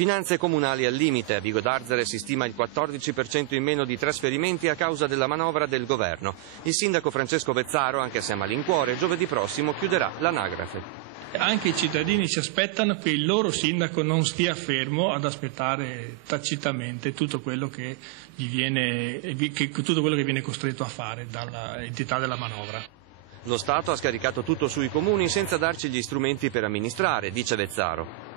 Finanze comunali al limite. A Vigo d'Arzere si stima il 14% in meno di trasferimenti a causa della manovra del governo. Il sindaco Francesco Vezzaro, anche se a malincuore, giovedì prossimo chiuderà l'anagrafe. Anche i cittadini si aspettano che il loro sindaco non stia fermo ad aspettare tacitamente tutto quello che viene costretto a fare dall'entità della manovra. Lo Stato ha scaricato tutto sui comuni senza darci gli strumenti per amministrare, dice Vezzaro.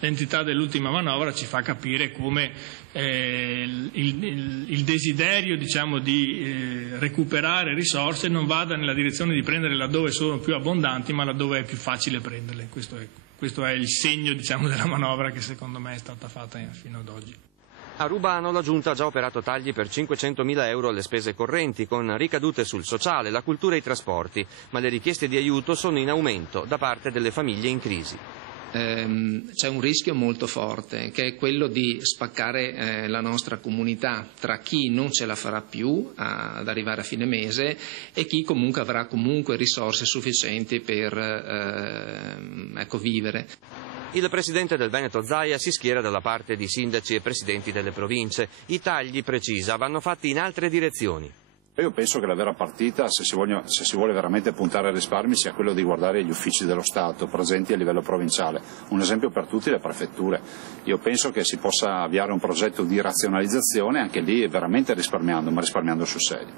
L'entità dell'ultima manovra ci fa capire come il desiderio, di recuperare risorse non vada nella direzione di prendere laddove sono più abbondanti, ma laddove è più facile prenderle. Questo è il segno, della manovra che secondo me è stata fatta fino ad oggi. A Rubano la Giunta ha già operato tagli per 500.000 euro alle spese correnti, con ricadute sul sociale, la cultura e i trasporti, ma le richieste di aiuto sono in aumento da parte delle famiglie in crisi. C'è un rischio molto forte, che è quello di spaccare la nostra comunità tra chi non ce la farà più ad arrivare a fine mese e chi comunque avrà risorse sufficienti per vivere. Il presidente del Veneto Zaia si schiera dalla parte di sindaci e presidenti delle province. I tagli, precisa, vanno fatti in altre direzioni. Io penso che la vera partita, se si vuole veramente puntare ai risparmi, sia quello di guardare gli uffici dello Stato presenti a livello provinciale. Un esempio per tutti: le prefetture. Io penso che si possa avviare un progetto di razionalizzazione, anche lì veramente risparmiando, ma risparmiando sul serio.